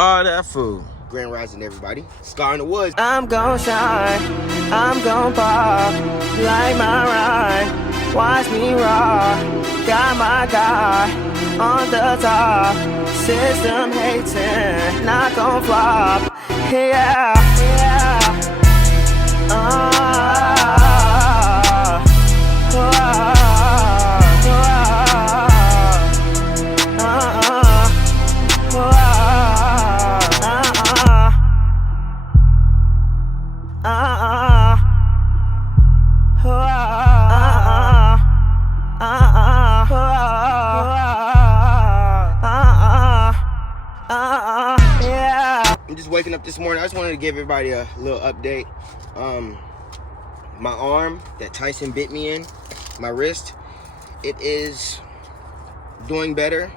All that food. Grand Rising, everybody. Scar in the Woods. I'm gon' shine, I'm gon' pop, like my rhyme, watch me rock, got my guy on the top, system hating, not gon' flop, yeah, I'm just waking up this morning. I just wanted to give everybody a little update. My arm that Tyson bit me in, my wrist, it is doing better.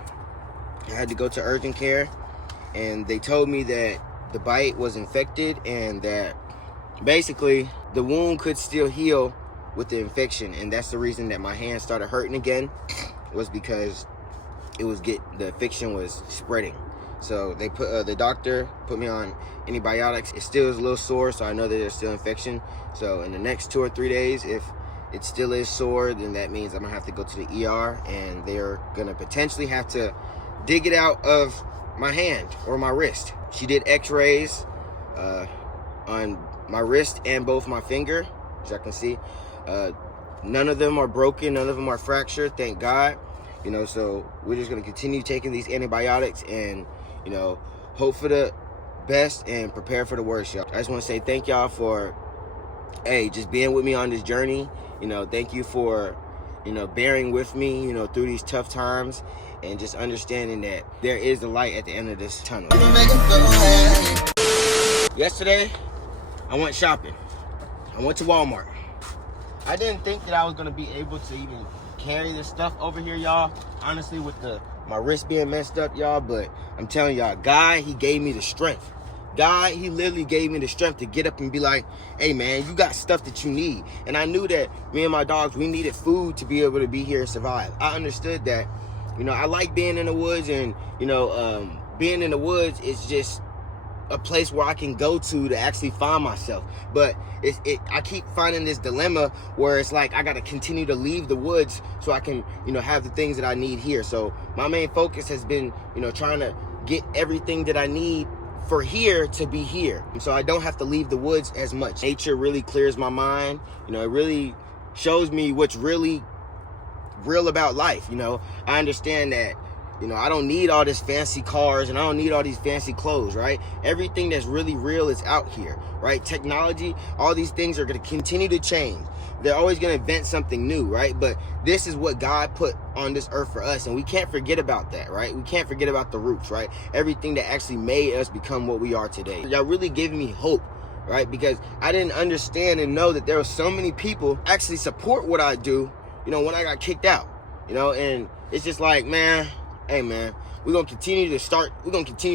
I had to go to urgent care, and they told me that the bite was infected and that basically the wound could still heal with the infection, and that's the reason that my hand started hurting again, was because the infection was spreading. So they put the doctor put me on antibiotics. It still is a little sore, so I know that there's still infection. So in the next 2 or 3 days, if it still is sore, then that means I'm gonna have to go to the ER, and they're gonna potentially have to dig it out of my hand or my wrist. She did x-rays on my wrist and both my finger, as I can see. None of them are broken, none of them are fractured, thank God. You know, so we're just gonna continue taking these antibiotics and, you know, hope for the best and prepare for the worst, y'all. I just want to say thank y'all for, hey, just being with me on this journey. You know, thank you for, you know, bearing with me, you know, through these tough times, and just understanding that there is a light at the end of this tunnel. Yesterday, I went shopping. I went to Walmart. I didn't think that I was gonna be able to even carry this stuff over here, y'all. Honestly, with my wrist being messed up, y'all. But I'm telling y'all, God, he gave me the strength. God, he literally gave me the strength to get up and be like, hey, man, you got stuff that you need. And I knew that me and my dogs, we needed food to be able to be here and survive. I understood that. You know, I like being in the woods, and, you know, being in the woods is just a place where I can go to actually find myself. But I keep finding this dilemma where it's like I got to continue to leave the woods so I can, you know, have the things that I need here. So my main focus has been, you know, trying to get everything that I need for here to be here, so I don't have to leave the woods as much. Nature really clears my mind. You know, it really shows me what's really real about life. You know, I understand that, you know, I don't need all this fancy cars, and I don't need all these fancy clothes, right? Everything that's really real is out here, right? Technology, all these things are going to continue to change. They're always going to invent something new, right? But this is what God put on this earth for us, and we can't forget about that, right? We can't forget about the roots, right? Everything that actually made us become what we are today. Y'all really giving me hope, right? Because I didn't understand and know that there were so many people actually support what I do, you know, when I got kicked out, you know, and it's just like, man, hey, man, we're going to continue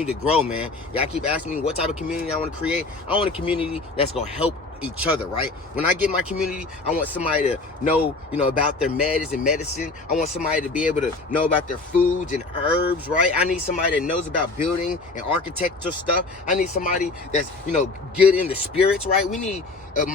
to grow, man. Y'all keep asking me what type of community I want to create. I want a community that's going to help each other, right? When I get my community, I want somebody to know, you know, about their meds and medicine. I want somebody to be able to know about their foods and herbs, right? I need somebody that knows about building and architectural stuff. I need somebody that's, you know, good in the spirits, right? We need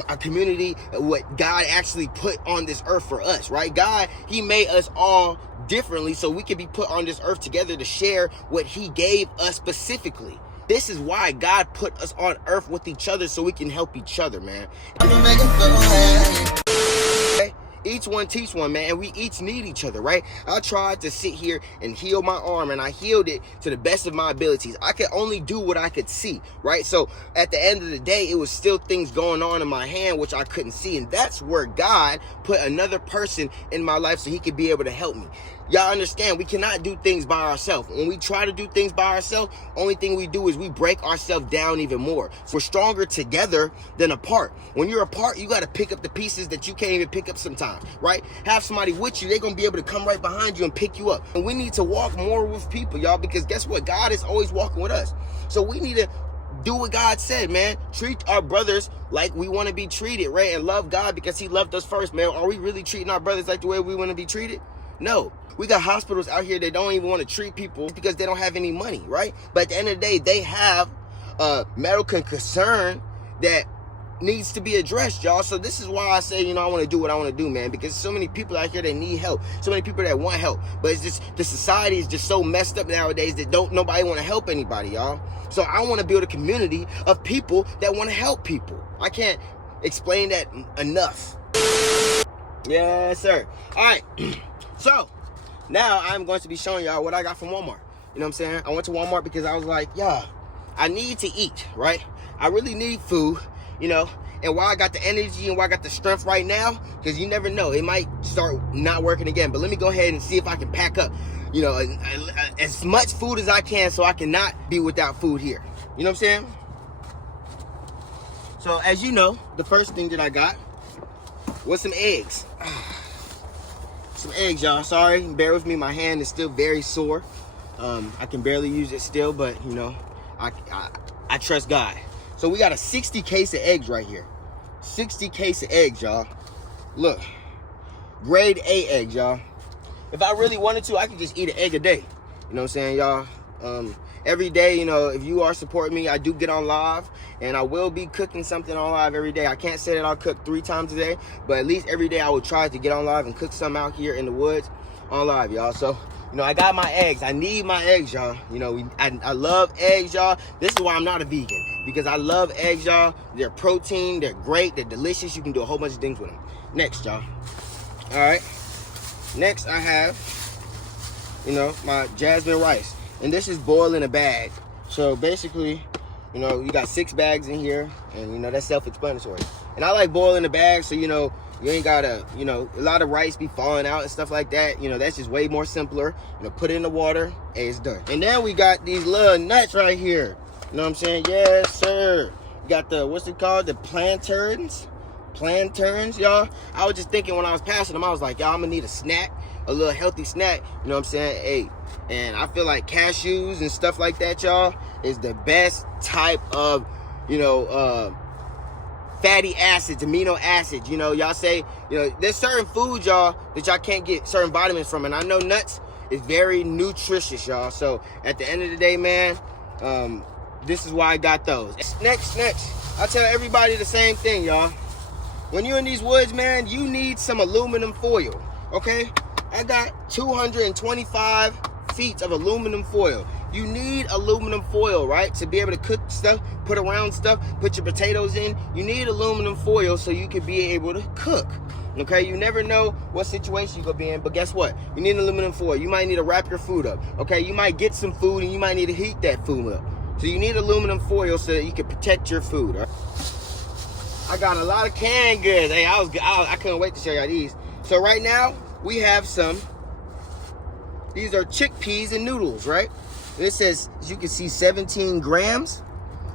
a community, what God actually put on this earth for us, right? God, he made us all differently so we can be put on this earth together to share what he gave us specifically. This is why God put us on earth with each other, so we can help each other, man. Each one teach one, man, and we each need each other, right? I tried to sit here and heal my arm, and I healed it to the best of my abilities. I could only do what I could see, right? So at the end of the day, it was still things going on in my hand which I couldn't see, and that's where God put another person in my life so he could be able to help me. Y'all understand, we cannot do things by ourselves. When we try to do things by ourselves, only thing we do is we break ourselves down even more. So we're stronger together than apart. When you're apart, you got to pick up the pieces that you can't even pick up sometimes, right? Have somebody with you. They're going to be able to come right behind you and pick you up. And we need to walk more with people, y'all, because guess what? God is always walking with us. So we need to do what God said, man. Treat our brothers like we want to be treated, right? And love God because he loved us first, man. Are we really treating our brothers like the way we want to be treated? No. We got hospitals out here that don't even want to treat people because they don't have any money, right? But at the end of the day, they have a medical concern that needs to be addressed, y'all. So this is why I say, I want to do what I want to do, man, because so many people out here that need help, so many people that want help, but it's just the society is just so messed up nowadays that nobody want to help anybody, y'all. So I want to build a community of people that want to help people. I can't explain that enough. Yes, sir. All right. So now I'm going to be showing y'all what I got from Walmart. You know what I'm saying? I went to Walmart because I was like, yeah, I need to eat, right? I really need food, and why I got the energy and why I got the strength right now, because you never know, it might start not working again. But let me go ahead and see if I can pack up, as much food as I can so I cannot be without food here. You know what I'm saying? So as you know, the first thing that I got was some eggs. Some eggs, y'all. Sorry, bear with me. My hand is still very sore. I can barely use it still, but I trust God. So we got a 60 case of eggs right here. 60 case of eggs, y'all. Look, grade A eggs, y'all. If I really wanted to, I could just eat an egg a day. You know what I'm saying, y'all? Every day, if you are supporting me, I do get on live, and I will be cooking something on live every day. I can't say that I'll cook 3 times a day, but at least every day I will try to get on live and cook something out here in the woods on live, y'all. So, I got my eggs. I need my eggs, y'all. I love eggs, y'all. This is why I'm not a vegan, because I love eggs, y'all. They're protein, they're great, they're delicious. You can do a whole bunch of things with them. Next, y'all. All right. Next, I have, my jasmine rice. And this is boiled in a bag. So basically, you got 6 bags in here, and that's self-explanatory. And I like boiling the bag, so you ain't gotta, a lot of rice be falling out and stuff like that. That's just way more simpler. Put it in the water, and it's done. And then we got these little nuts right here. You know what I'm saying? Yes, sir. We got the, what's it called? The plantains, y'all. I was just thinking when I was passing them, I was like, y'all, I'm gonna need a snack, a little healthy snack. You know what I'm saying? Hey, and I feel like cashews and stuff like that, y'all, is the best type of, fatty acids, amino acids. Y'all say, there's certain foods, y'all, that y'all can't get certain vitamins from. And I know nuts is very nutritious, y'all. So at the end of the day, man, this is why I got those. Next, I tell everybody the same thing, y'all. When you're in these woods, man, you need some aluminum foil, okay? I got 225 feet of aluminum foil. You need aluminum foil, right? To be able to cook stuff, put around stuff, put your potatoes in. You need aluminum foil so you can be able to cook. Okay, you never know what situation you're gonna be in, but guess what? You need aluminum foil. You might need to wrap your food up. Okay, you might get some food and you might need to heat that food up. So you need aluminum foil so that you can protect your food. Right? I got a lot of canned goods. Hey, I couldn't wait to show y'all these. So right now we have some. These are chickpeas and noodles, right? And it says, as you can see, 17 grams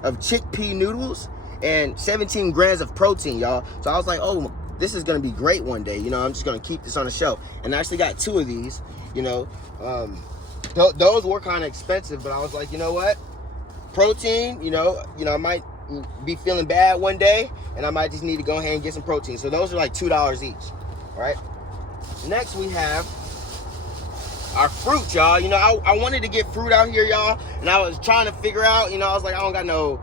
of chickpea noodles and 17 grams of protein, y'all. So I was like, oh, this is gonna be great one day. I'm just gonna keep this on the shelf. And I actually got 2 of these. Those were kind of expensive, but I was like, you know what? Protein, I might be feeling bad one day, and I might just need to go ahead and get some protein. So those are like $2 each, all right? Next, we have our fruit, y'all. I wanted to get fruit out here, y'all, and I was trying to figure out, I was like, I don't got no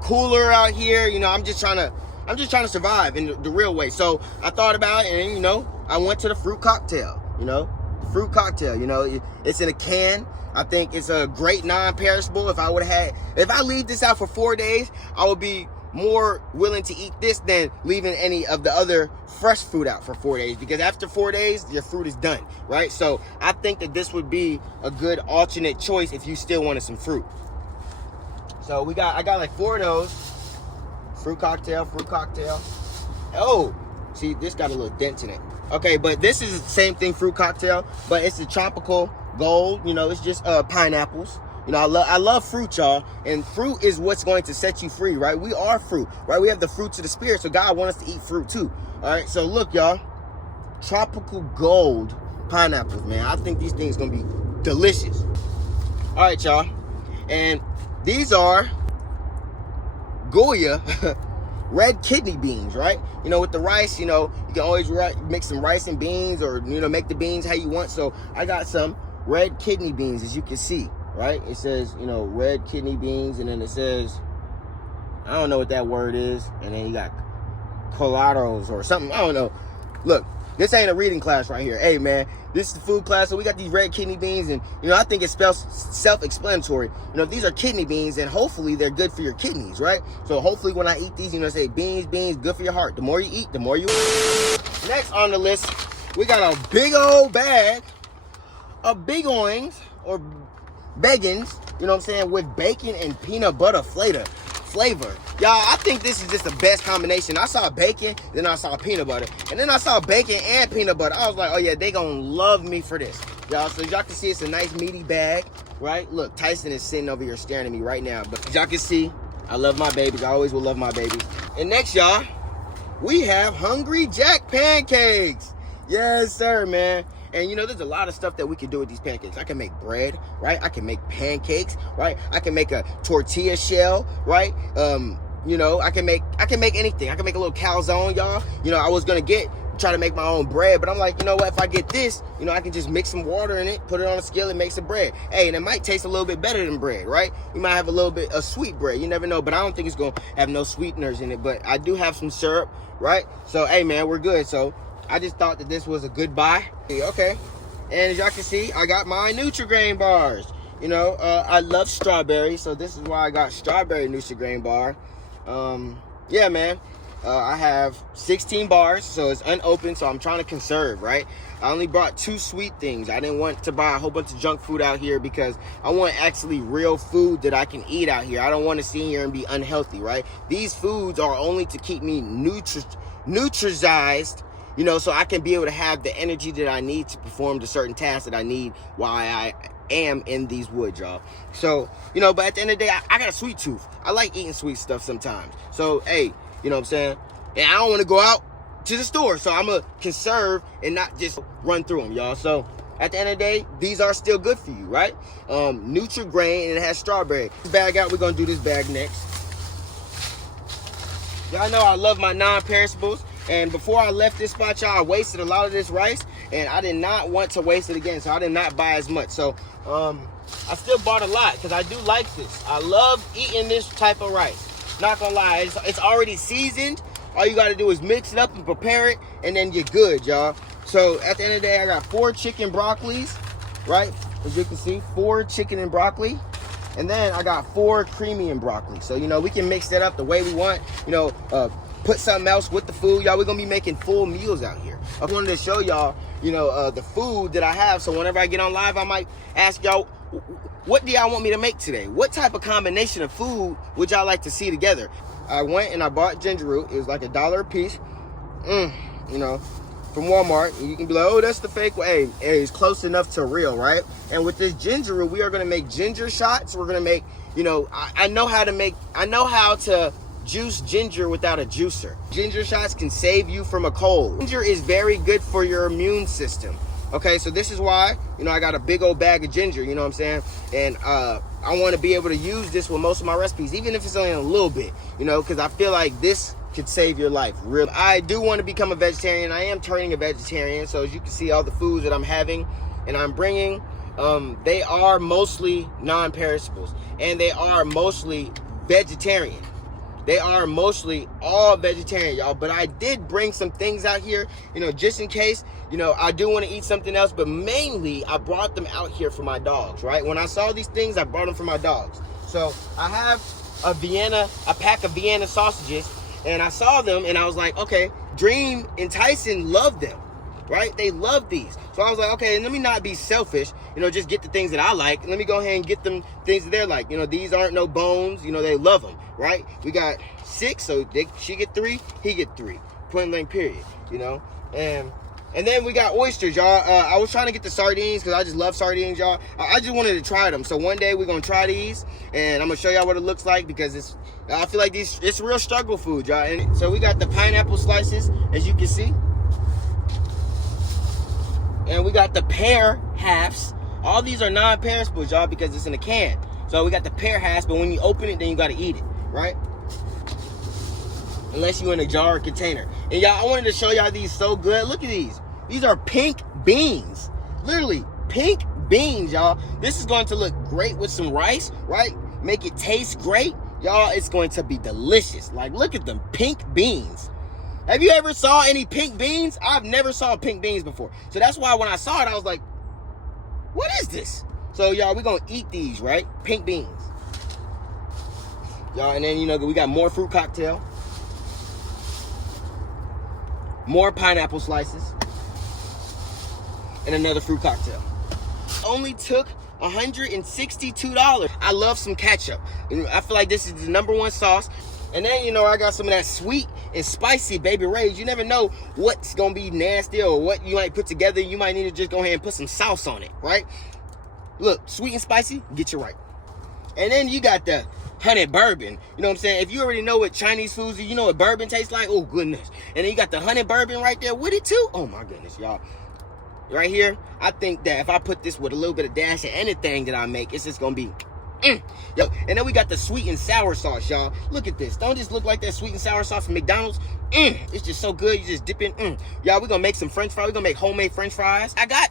cooler out here. I'm just trying to survive in the real way. So I thought about it, and I went to the fruit cocktail. Fruit cocktail. It's in a can. I think it's a great non-perishable. If I leave this out for 4 days, I would be more willing to eat this than leaving any of the other fresh fruit out for 4 days, because after 4 days your fruit is done, right? So I think that this would be a good alternate choice if you still wanted some fruit. So I got like 4 of those. Fruit cocktail. Oh, see, this got a little dent in it. Okay, but this is the same thing, fruit cocktail, but it's a tropical gold. It's just pineapples. I love fruit, y'all, and fruit is what's going to set you free, right? We are fruit, right? We have the fruits of the spirit, so God wants us to eat fruit too. All right, so look, y'all, tropical gold pineapples, man. I think these things gonna be delicious. All right, y'all, and these are Goya red kidney beans, right? You know, with the rice, you know, you can always mix some rice and beans, or, you know, make the beans how you want. So I got some red kidney beans, as you can see, right? It says, you know, red kidney beans, and then it says, I don't know what that word is, and then you got colados or something, I don't know. Look, this ain't a reading class right here. Hey, man, this is the food class, so we got these red kidney beans, and, you know, I think it's self-explanatory. You know, if these are kidney beans, then hopefully they're good for your kidneys, right? So hopefully when I eat these, you know, say beans, good for your heart. The more you eat, the more you eat. Next on the list, we got a big old bag of big oings, or beggins, you know what I'm saying, with bacon and peanut butter flavor. Y'all, I think this is just the best combination. I saw bacon, then I saw peanut butter, and then I saw bacon and peanut butter. I was like, oh yeah, they gonna love me for this. Y'all, so y'all can see it's a nice meaty bag, right? Look, Tyson is sitting over here staring at me right now, but y'all can see I love my babies. I always will love my babies. And next, y'all, we have Hungry Jack pancakes. Yes, sir, man. And, you know, there's a lot of stuff that we can do with these pancakes. I can make bread, right? I can make pancakes, right? I can make a tortilla shell, right? You know, I can make anything. I can make a little calzone, y'all. You know, I was going to try to make my own bread, but I'm like, you know what? If I get this, you know, I can just mix some water in it, put it on a skillet, and make some bread. Hey, and it might taste a little bit better than bread, right? You might have a little bit of sweet bread. You never know, but I don't think it's going to have no sweeteners in it, but I do have some syrup, right? So, hey, man, we're good. So I just thought that this was a good buy. Okay. And as y'all can see, I got my Nutri-Grain bars. You know, I love strawberry, so this is why I got strawberry Nutri-Grain bar. Yeah, man. I have 16 bars, so it's unopened, so I'm trying to conserve, right? I only brought 2 sweet things. I didn't want to buy a whole bunch of junk food out here because I want actually real food that I can eat out here. I don't want to sit here and be unhealthy, right? These foods are only to keep me nutrized, you know, so I can be able to have the energy that I need to perform the certain tasks that I need while I am in these woods, y'all. So, you know, but at the end of the day, I got a sweet tooth. I like eating sweet stuff sometimes. So, hey, you know what I'm saying? And I don't want to go out to the store, so I'm going to conserve and not just run through them, y'all. So, at the end of the day, these are still good for you, right? Nutri-Grain, and it has strawberry. This bag out, we're going to do this bag next. Y'all know I love my non-perishables. And before I left this spot, y'all, I wasted a lot of this rice, and I did not want to waste it again, so I did not buy as much. So, I still bought a lot because I do like this. I love eating this type of rice. Not gonna lie, it's already seasoned. All you gotta do is mix it up and prepare it, and then you're good, y'all. So, at the end of the day, I got 4 chicken broccolis, right? As you can see, 4 chicken and broccoli. And then I got 4 creamy and broccoli. So, you know, we can mix that up the way we want, you know, put something else with the food, y'all. We're gonna be making full meals out here. I wanted to show y'all, you know, the food that I have, so whenever I get on live, I might ask y'all, what do y'all want me to make today? What type of combination of food would y'all like to see together? I went and I bought ginger root. It was like $1 a piece, you know, from Walmart. And you can be like, oh, that's the fake way. Hey, it's close enough to real, right? And with this ginger root, we are gonna make ginger shots. We're gonna make, you know, I know how to juice ginger without a juicer. Ginger shots can save you from a cold. Ginger is very good for your immune system. Okay, so this is why, you know, I got a big old bag of ginger, you know what I'm saying? And I want to be able to use this with most of my recipes, even if it's only a little bit, you know, because I feel like this could save your life. Real. I do want to become a vegetarian. I am turning a vegetarian, so as you can see, all the foods that I'm having and I'm bringing, they are mostly non-perishables, and they are mostly vegetarian. They are mostly all vegetarian, y'all. But I did bring some things out here, you know, just in case, you know, I do want to eat something else. But mainly, I brought them out here for my dogs, right? When I saw these things, I brought them for my dogs. So I have a pack of Vienna sausages, and I saw them, and I was like, okay, Dream and Tyson love them, right? They love these. So I was like, okay, let me not be selfish, you know, just get the things that I like. Let me go ahead and get them things that they're like. You know, these aren't no bones. You know, they love them, right? We got 6, so she get 3, he get 3. Point blank, period, you know? And then we got oysters, y'all. I was trying to get the sardines because I just love sardines, y'all. I just wanted to try them. So one day we're going to try these, and I'm going to show y'all what it looks like because I feel like it's real struggle food, y'all. And so we got the pineapple slices, as you can see. And we got the pear halves. All these are non-perishables, y'all, because it's in a can. So we got the pear halves, but when you open it, then you got to eat it, right? unless you're in a jar or container. And y'all, I wanted to show y'all these so good. Look at these. These are pink beans. Literally, pink beans, y'all. This is going to look great with some rice, right? Make it taste great. Y'all, it's going to be delicious. Like, look at them pink beans. Have you ever saw any pink beans? I've never saw pink beans before. So that's why when I saw it, I was like, what is this? So, y'all, we're going to eat these, right? Pink beans. Y'all, and then, you know, we got more fruit cocktail. More pineapple slices. And another fruit cocktail. Only took $162. I love some ketchup. I feel like this is the #1 sauce. And then, you know, I got some of that sweet and spicy Baby Ray's. You never know what's going to be nasty or what you might put together. You might need to just go ahead and put some sauce on it, right? Look, sweet and spicy, get you right. And then you got the honey bourbon. You know what I'm saying? If you already know what Chinese foods, you know what bourbon tastes like. Oh, goodness. And then you got the honey bourbon right there with it, too. Oh, my goodness, y'all. Right here, I think that if I put this with a little bit of dash of anything that I make, it's just gonna be Yo, and then we got the sweet and sour sauce, y'all. Look at this. Don't just look like that sweet and sour sauce from McDonald's. It's just so good. You just dip in. Y'all, we're gonna make some french fries. We're gonna make homemade french fries. I got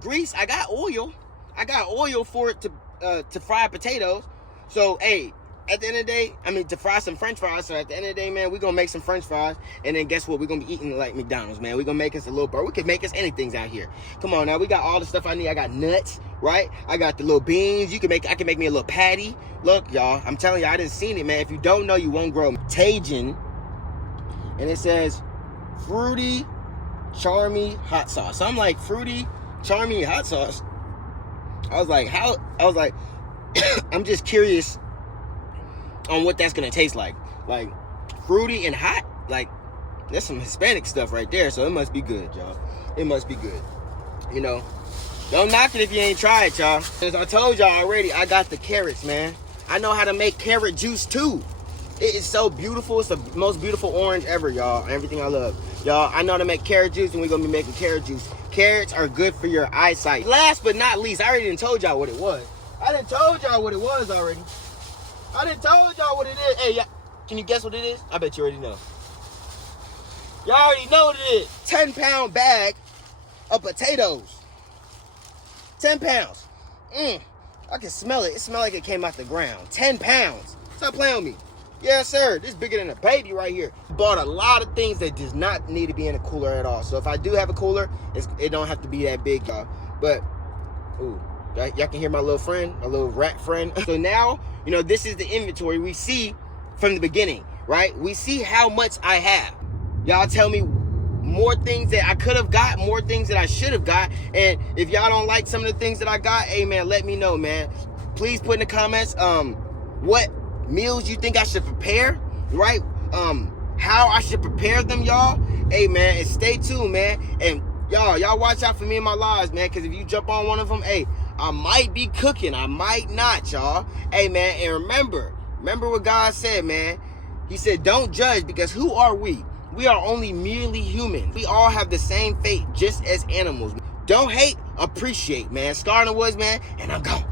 grease. I got oil. I got oil for it to fry potatoes. So, hey, at the end of the day, I mean, to fry some french fries. So at the end of the day, man, we're going to make some french fries. And then guess what? We're going to be eating like McDonald's, man. We're going to make us a little burger. We can make us anything out here. Come on now. We got all the stuff I need. I got nuts, right? I got the little beans. I can make me a little patty. Look, y'all, I'm telling you, I didn't seen it, man. If you don't know, you won't grow. Tajin. And it says fruity, charmy hot sauce. So I'm like, fruity, charmy hot sauce. I was like, I'm just curious on what that's gonna taste like. Like fruity and hot, like that's some Hispanic stuff right there. So it must be good, y'all. It must be good. You know, don't knock it if you ain't tried it, y'all. As I told y'all already, I got the carrots, man. I know how to make carrot juice too. It is so beautiful. It's the most beautiful orange ever, y'all. Everything I love, y'all. I know how to make carrot juice, and we're gonna be making carrot juice. Carrots are good for your eyesight. Last but not least, I already done told y'all what it was. I done told y'all what it was already. I done told y'all what it is. Hey, y'all, can you guess what it is? I bet you already know. Y'all already know what it is. 10-pound bag of potatoes. 10 pounds. I can smell it. It smells like it came out the ground. 10 pounds. Stop playing with me. Yes, sir. This is bigger than a baby right here. Bought a lot of things that does not need to be in a cooler at all. So if I do have a cooler, it don't have to be that big, y'all. But, ooh. Y'all can hear my little friend, my little rat friend. So now, you know, this is the inventory we see from the beginning, right? We see how much I have. Y'all tell me more things that I could have got, more things that I should have got. And if y'all don't like some of the things that I got, hey, man, let me know, man. Please put in the comments what meals you think I should prepare, right? How I should prepare them, y'all. Hey, man, and stay tuned, man. And y'all watch out for me and my lives, man, because if you jump on one of them, hey, I might be cooking. I might not, y'all. Hey, man, and remember what God said, man. He said, don't judge, because who are we? We are only merely human. We all have the same fate, just as animals. Don't hate, appreciate, man. Scar in the Woods, man, and I'm gone.